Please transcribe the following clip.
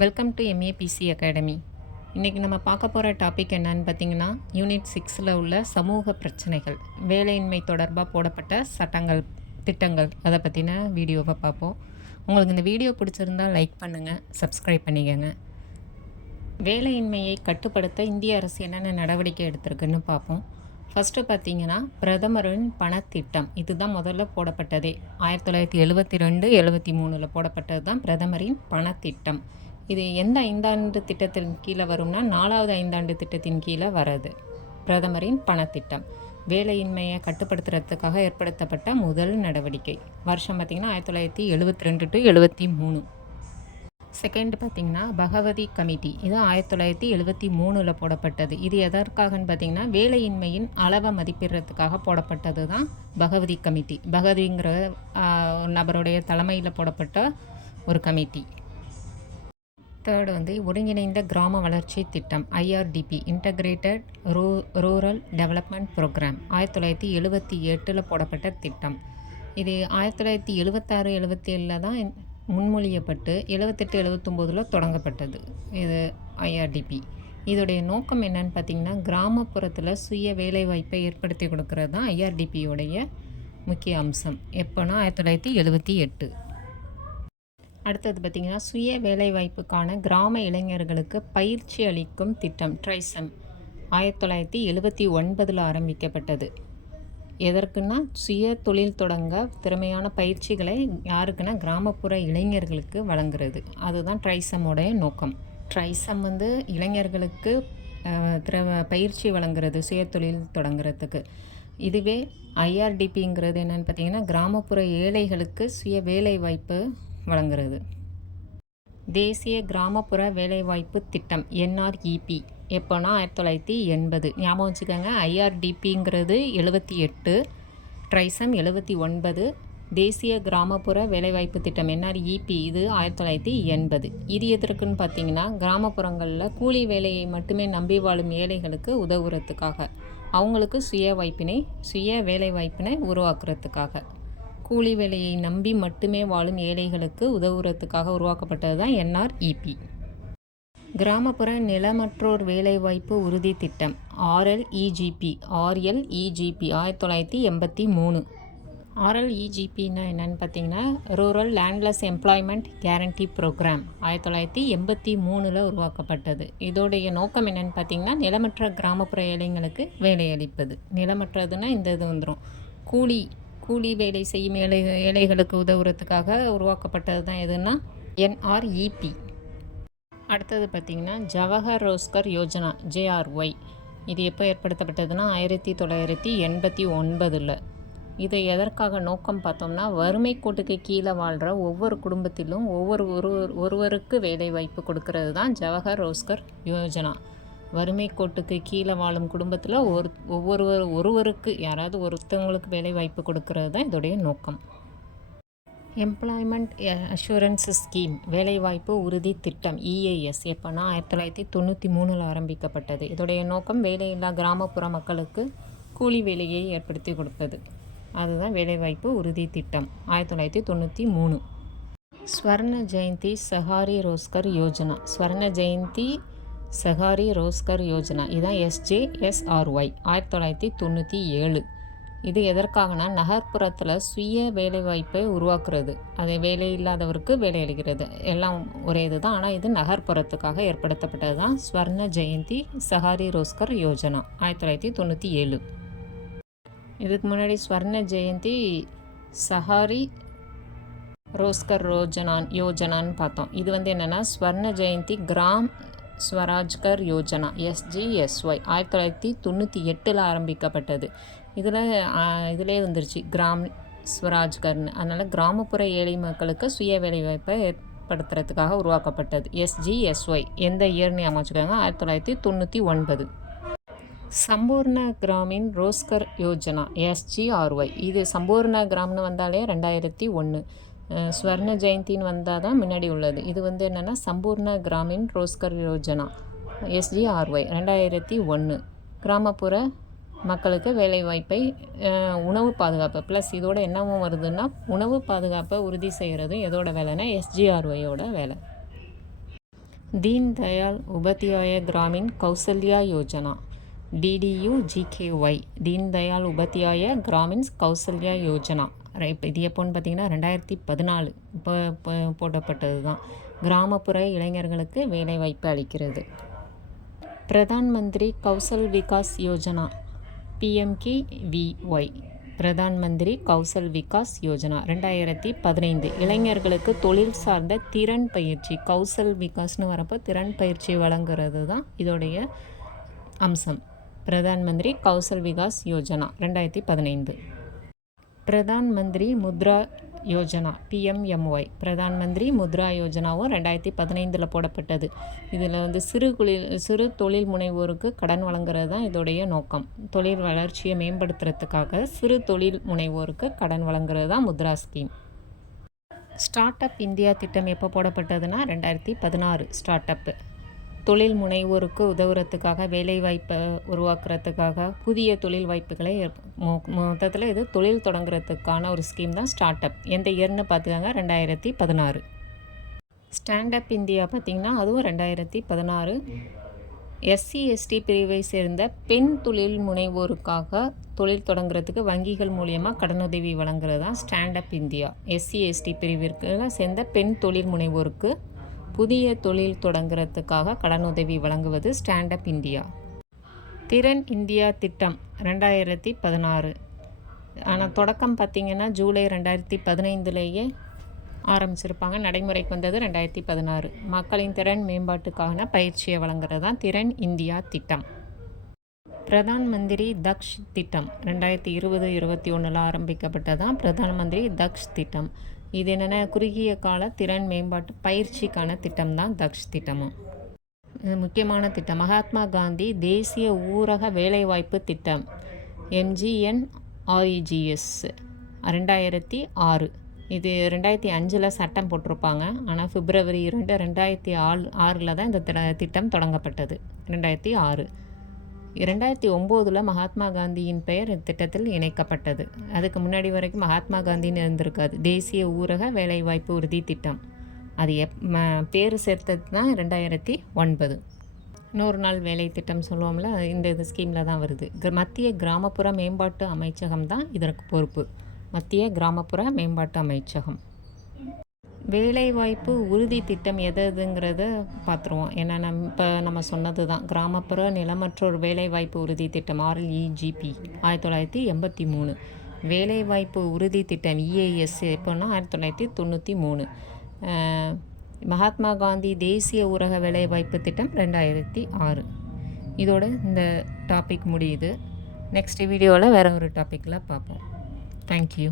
Welcome to MABC academy இன்றைக்கி நம்ம பார்க்க போகிற டாபிக் என்னன்னு பார்த்தீங்கன்னா யூனிட் சிக்ஸில் உள்ள சமூக பிரச்சனைகள் வேலையின்மை தொடர்பாக போடப்பட்ட சட்டங்கள் திட்டங்கள் அதை பற்றின வீடியோவை பார்ப்போம். உங்களுக்கு இந்த வீடியோ பிடிச்சிருந்தா லைக் பண்ணுங்கள் சப்ஸ்கிரைப் பண்ணிக்கோங்க. வேலையின்மையை கட்டுப்படுத்த இந்திய அரசு என்னென்ன நடவடிக்கை எடுத்திருக்குன்னு பார்ப்போம். ஃபஸ்ட்டு பார்த்தீங்கன்னா பிரதமரின் பணத்திட்டம் இதுதான் முதல்ல போடப்பட்டதே. ஆயிரத்தி தொள்ளாயிரத்தி எழுபத்தி ரெண்டு எழுபத்தி மூணில் போடப்பட்டது தான் பிரதமரின் பணத்திட்டம். இது எந்த ஐந்தாண்டு திட்டத்தின் கீழே வரும்னா நாலாவது ஐந்தாண்டு திட்டத்தின் கீழே வராது பிரதமரின் பணத்திட்டம். வேலையின்மையை கட்டுப்படுத்துறதுக்காக ஏற்படுத்தப்பட்ட முதல் நடவடிக்கை. வருஷம் பார்த்திங்கன்னா ஆயிரத்தி தொள்ளாயிரத்தி எழுபத்தி ரெண்டு டு எழுபத்தி மூணு. செகண்ட் பார்த்திங்கன்னா பகவதி கமிட்டி. இது ஆயிரத்தி தொள்ளாயிரத்தி எழுபத்தி மூணில் போடப்பட்டது. இது எதற்காகன்னு பார்த்தீங்கன்னா வேலையின்மையின் அளவை மதிப்பிடுறதுக்காக போடப்பட்டது தான் பகவதி கமிட்டி. பகவதிங்கிற ஒரு நபருடைய தலைமையில் போடப்பட்ட ஒரு கமிட்டி. தேர்டு வந்து ஒருங்கிணைந்த கிராம வளர்ச்சி திட்டம் ஐஆர்டிபி இன்டகிரேட்டட் ரூ ரூரல் டெவலப்மெண்ட் ப்ரோக்ராம் ஆயிரத்தி தொள்ளாயிரத்தி எழுபத்தி எட்டில் போடப்பட்ட திட்டம். இது ஆயிரத்தி தொள்ளாயிரத்தி எழுபத்தாறு எழுபத்தி ஏழில் தான் முன்மொழியப்பட்டு எழுபத்தெட்டு எழுபத்தொம்போதில் தொடங்கப்பட்டது. இது ஐஆர்டிபி இதோடைய நோக்கம் என்னன்னு பார்த்தீங்கன்னா கிராமப்புறத்தில் சுய வேலைவாய்ப்பை ஏற்படுத்தி கொடுக்கறது தான் ஐஆர்டிபியோடைய முக்கிய அம்சம். எப்போனா ஆயிரத்தி தொள்ளாயிரத்தி எழுபத்தி எட்டு. அடுத்தது பார்த்திங்கன்னா சுய வேலைவாய்ப்புக்கான கிராம இளைஞர்களுக்கு பயிற்சி அளிக்கும் திட்டம் ட்ரைசம். ஆயிரத்தி தொள்ளாயிரத்தி எழுபத்தி ஒன்பதில் ஆரம்பிக்கப்பட்டது. எதற்குன்னா சுய தொழில் தொடங்க திறமையான பயிற்சிகளை யாருக்குன்னா கிராமப்புற இளைஞர்களுக்கு வழங்குறது. அதுதான் ட்ரைசமோடைய நோக்கம். ட்ரைசம் வந்து இளைஞர்களுக்கு திற பயிற்சி வழங்குறது சுய தொழில் தொடங்குறதுக்கு. இதுவே ஐஆர்டிபிங்கிறது என்னென்னு பார்த்தீங்கன்னா கிராமப்புற ஏழைகளுக்கு சுய வேலை வாய்ப்பு வழங்குறது தேசிய கிராமப்புற வேலைவாய்ப்பு திட்டம் என்ஆர்இபி. எப்போனா ஆயிரத்தி தொள்ளாயிரத்தி எண்பது. ஞாபகம் வச்சுக்கோங்க ஐஆர்டிபிங்கிறது எழுபத்தி எட்டு ட்ரைசம் எழுபத்தி ஒன்பது தேசிய கிராமப்புற வேலைவாய்ப்பு திட்டம் என்ஆர்இபி இது ஆயிரத்தி தொள்ளாயிரத்தி எண்பது. இது எதற்குன்னு பார்த்தீங்கன்னா கிராமப்புறங்களில் கூலி வேலையை மட்டுமே நம்பி வாழும் ஏழைகளுக்கு உதவுறதுக்காக. அவங்களுக்கு சுய வாய்ப்பினை சுய வேலை வாய்ப்பினை உருவாக்குறதுக்காக. கூலி வேலையை நம்பி மட்டுமே வாழும் ஏழைகளுக்கு உதவுறதுக்காக உருவாக்கப்பட்டது தான் என்ஆர்இபி. கிராமப்புற நிலமற்றோர் வேலைவாய்ப்பு உறுதி திட்டம் ஆர்எல்இஜிபி ஆர்எல்இஜிபி ஆயிரத்தி தொள்ளாயிரத்தி எண்பத்தி மூணு. ஆர்எல்இஜிபின்னா என்னன்னு பார்த்தீங்கன்னா rural landless employment guarantee programme ஆயிரத்தி தொள்ளாயிரத்தி எண்பத்தி மூணில் உருவாக்கப்பட்டது. இதோடைய நோக்கம் என்னென்னு பார்த்தீங்கன்னா நிலமற்ற கிராமப்புற ஏழைங்களுக்கு வேலையளிப்பது. நிலமற்றதுன்னா இந்த இது வந்துடும் கூலி கூலி வேலை செய்யும் ஏழை ஏழைகளுக்கு உதவுறதுக்காக உருவாக்கப்பட்டது தான் எதுன்னா என்ஆர்இபி அடுத்தது பார்த்திங்கன்னா ஜவஹர் ரோஸ்கர் யோஜனா ஜேஆர்ஒய் இது எப்போ ஏற்படுத்தப்பட்டதுன்னா ஆயிரத்தி தொள்ளாயிரத்தி எண்பத்தி ஒன்பதில். இது எதற்காக நோக்கம் பார்த்தோம்னா வறுமை கோட்டுக்கு கீழே வாழ்கிற ஒவ்வொரு குடும்பத்திலும் ஒவ்வொரு ஒரு ஒருவருக்கு வேலை வாய்ப்பு கொடுக்கறது தான் ஜவஹர் ரோஸ்கர் யோஜனா. வறுமை கோட்டுக்கு கீழே வாழும் குடும்பத்தில் ஒரு ஒவ்வொருவர் ஒருவருக்கு யாராவது ஒருத்தவங்களுக்கு வேலை வாய்ப்பு கொடுக்கறது தான் இதோடைய நோக்கம். எம்ப்ளாய்மெண்ட் அஷூரன்ஸ் ஸ்கீம் வேலைவாய்ப்பு உறுதி திட்டம் இஏஎஸ் எப்போனா ஆயிரத்தி தொள்ளாயிரத்தி தொண்ணூற்றி மூணில் ஆரம்பிக்கப்பட்டது. இதோடைய நோக்கம் வேலையில்லா கிராமப்புற மக்களுக்கு கூலி வேலையை ஏற்படுத்தி கொடுப்பது அதுதான் வேலைவாய்ப்பு உறுதி திட்டம் ஆயிரத்தி தொள்ளாயிரத்தி தொண்ணூற்றி மூணு. ஸ்வர்ண ஜெயந்தி சஹாரி ரோஸ்கர் யோஜனா. ஸ்வர்ண ஜெயந்தி சஹாரி ரோஸ்கர் யோஜனா. இதுதான் எஸ்ஜேஎஸ்ஆர்ஒய் ஆயிரத்தி தொள்ளாயிரத்தி தொண்ணூற்றி ஏழு. இது எதற்காகனா நகர்ப்புறத்தில் சுய வேலைவாய்ப்பை உருவாக்குறது. அது வேலை இல்லாதவருக்கு வேலை அளிக்கிறது. எல்லாம் ஒரே இது தான் ஆனால் இது நகர்ப்புறத்துக்காக ஏற்படுத்தப்பட்டது தான் ஸ்வர்ண ஜெயந்தி சஹாரி ரோஸ்கர் யோஜனா. ஆயிரத்தி தொள்ளாயிரத்தி தொண்ணூற்றி ஏழு. இதுக்கு முன்னாடி ஸ்வர்ண ஜெயந்தி சஹாரி ரோஸ்கர் ரோஜனான் யோஜனான்னு பார்த்தோம். இது வந்து என்னென்னா ஸ்வர்ண ஜெயந்தி கிராம் ஸ்வராஜ்கர் யோஜனா எஸ்ஜிஎஸ்ஒய் ஆயிரத்தி தொள்ளாயிரத்தி தொண்ணூற்றி எட்டில் ஆரம்பிக்கப்பட்டது. இதில் இதிலே வந்துருச்சு கிராம் ஸ்வராஜ்கர்னு. அதனால் கிராமப்புற ஏழை மக்களுக்கு சுய வேலைவாய்ப்பை ஏற்படுத்துறதுக்காக உருவாக்கப்பட்டது. எஸ்ஜிஎஸ்ஒய் எந்த இயர்னு அமைச்சிருக்காங்க ஆயிரத்தி தொள்ளாயிரத்தி தொண்ணூற்றி ஒன்பது. சம்பூர்ண கிராமின் ரோஸ்கர் யோஜனா எஸ்ஜிஆர்ஒய் இது சம்பூர்ண கிராம்னு வந்தாலே ரெண்டாயிரத்தி ஒன்று ஸ்வர்ண ஜெயந்தின்னு வந்தால் தான் முன்னாடி உள்ளது. இது வந்து என்னென்னா சம்பூர்ண கிராமின் ரோஸ்கர் யோஜனா எஸ்ஜிஆர்ஒய் ரெண்டாயிரத்தி ஒன்று கிராமப்புற மக்களுக்கு வேலைவாய்ப்பை உணவு பாதுகாப்பு ப்ளஸ் இதோட என்னவும் வருதுன்னா உணவு பாதுகாப்பை உறுதி செய்கிறதும் எதோட வேலைன்னா எஸ்ஜிஆர்ஒயோட வேலை. Deendayal Upadhyaya Grameen Kaushalya Yojana DDU GKY Deendayal Upadhyaya Grameen Kaushalya Yojana. இப்போ இது எப்போன்னு பார்த்தீங்கன்னா ரெண்டாயிரத்தி பதினாலு. இப்போ இப்போ போடப்பட்டது தான் கிராமப்புற இளைஞர்களுக்கு வேலைவாய்ப்பு அளிக்கிறது. பிரதான் மந்திரி கௌசல் விகாஸ் யோஜனா பிஎம்கேவிஒய் பிரதான் மந்திரி கௌசல் விகாஸ் யோஜனா ரெண்டாயிரத்தி பதினைந்து. இளைஞர்களுக்கு தொழில் சார்ந்த திறன் பயிற்சி கௌசல் விகாஸ்னு வரப்போ திறன் பயிற்சி வழங்குறது தான் இதோடைய அம்சம். பிரதான் மந்திரி கௌசல் விகாஸ் யோஜனா ரெண்டாயிரத்தி பதினைந்து. பிரதான் மந்திரி முத்ரா யோஜனா பிஎம்எம்ஒய் பிரதான் மந்திரி முத்ரா யோஜனாவும் ரெண்டாயிரத்தி பதினைந்தில் போடப்பட்டது. இதில் வந்து சிறு குளிர் சிறு தொழில் முனைவோருக்கு கடன் வழங்குறது தான் இதோடைய நோக்கம். தொழில் வளர்ச்சியை மேம்படுத்துறதுக்காக சிறு தொழில் முனைவோருக்கு கடன் வழங்குறது தான் Mudra scheme. Start up India திட்டம் எப்போ போடப்பட்டதுன்னா ரெண்டாயிரத்தி பதினாறு ஸ்டார்ட் அப்பு. தொழில் முனைவோருக்கு உதவுறதுக்காக வேலைவாய்ப்பை உருவாக்குறதுக்காக புதிய தொழில் வாய்ப்புகளை மொத்தத்தில் இது தொழில் தொடங்குறதுக்கான ஒரு ஸ்கீம் தான் ஸ்டார்ட் அப் எந்த இயர்னு பார்த்துக்காங்க ரெண்டாயிரத்தி பதினாறு. ஸ்டாண்டப் இந்தியா பார்த்திங்கன்னா அதுவும் ரெண்டாயிரத்தி பதினாறு. எஸ்சி எஸ்டி பிரிவை சேர்ந்த பெண் தொழில் முனைவோருக்காக தொழில் தொடங்குறதுக்கு வங்கிகள் மூலியமாக கடனுதவி வழங்குறது தான் ஸ்டாண்டப் இந்தியா எஸ்சி எஸ்டி பிரிவிற்கு சேர்ந்த பெண் தொழில் முனைவோருக்கு புதிய தொழில் தொடங்குறதுக்காக கடனுதவி வழங்குவது ஸ்டாண்ட் அப் இந்தியா திறன் இந்தியா திட்டம் ரெண்டாயிரத்தி பதினாறு. ஆனால் தொடக்கம் பார்த்திங்கன்னா ஜூலை ரெண்டாயிரத்தி பதினைந்துலேயே ஆரம்பிச்சிருப்பாங்க. நடைமுறைக்கு வந்தது ரெண்டாயிரத்தி பதினாறு. மக்களின் திறன் மேம்பாட்டுக்கான பயிற்சியை வழங்குறது தான் திறன் இந்தியா திட்டம். பிரதான் மந்திரி தக்ஷ் திட்டம் ரெண்டாயிரத்தி இருபது இருபத்தி ஒன்றில் ஆரம்பிக்கப்பட்டதான் பிரதான் மந்திரி தக்ஷ் திட்டம். இது என்னென்ன குறுகிய கால திறன் மேம்பாட்டு பயிற்சிக்கான திட்டம் தான் தக்ஷ் திட்டமும் முக்கியமான திட்டம். மகாத்மா காந்தி தேசிய ஊரக வேலைவாய்ப்பு திட்டம். எம்ஜிஎன் ஆர்இஜிஎஸ் ரெண்டாயிரத்தி ஆறு. இது ரெண்டாயிரத்தி அஞ்சில் சட்டம் போட்டிருப்பாங்க. ஆனால் பிப்ரவரி இரண்டு ரெண்டாயிரத்தி ஆறு ஆறில் தான் இந்த திட்டம் தொடங்கப்பட்டது. ரெண்டாயிரத்தி ஆறு. இரண்டாயிரத்தி ஒம்போதில் மகாத்மா காந்தியின் பெயர் திட்டத்தில் இணைக்கப்பட்டது. அதுக்கு முன்னாடி வரைக்கும் மகாத்மா காந்தின்னு இருந்திருக்காது. தேசிய ஊரக வேலைவாய்ப்பு உறுதி திட்டம். அது எப் பேர் சேர்த்தது தான் ரெண்டாயிரத்தி ஒன்பது. நூறு நாள் வேலை திட்டம் சொல்லுவோம்ல இந்த இது ஸ்கீமில் தான் வருது. மத்திய கிராமப்புற மேம்பாட்டு அமைச்சகம் தான் இதற்கு பொறுப்பு. மத்திய கிராமப்புற மேம்பாட்டு அமைச்சகம். வேலைவாய்ப்பு உறுதி திட்டம் எது எதுங்கிறத பார்த்துருவோம். ஏன்னா இப்போ நம்ம சொன்னது தான் கிராமப்புற நிலமற்றோர் வேலைவாய்ப்பு உறுதி திட்டம் ஆர்இஜிபி ஆயிரத்தி தொள்ளாயிரத்தி எண்பத்தி மூணு. வேலைவாய்ப்பு உறுதி திட்டம் இஏஎஸ் எப்போன்னா ஆயிரத்தி தொள்ளாயிரத்தி தொண்ணூற்றி மூணு. மகாத்மா காந்தி தேசிய ஊரக வேலைவாய்ப்பு திட்டம் ரெண்டாயிரத்தி ஆறு. இதோட இந்த டாபிக் முடியுது. நெக்ஸ்ட் வீடியோவில் வேறு ஒரு டாப்பிக்கில் பார்ப்போம். தேங்க்யூ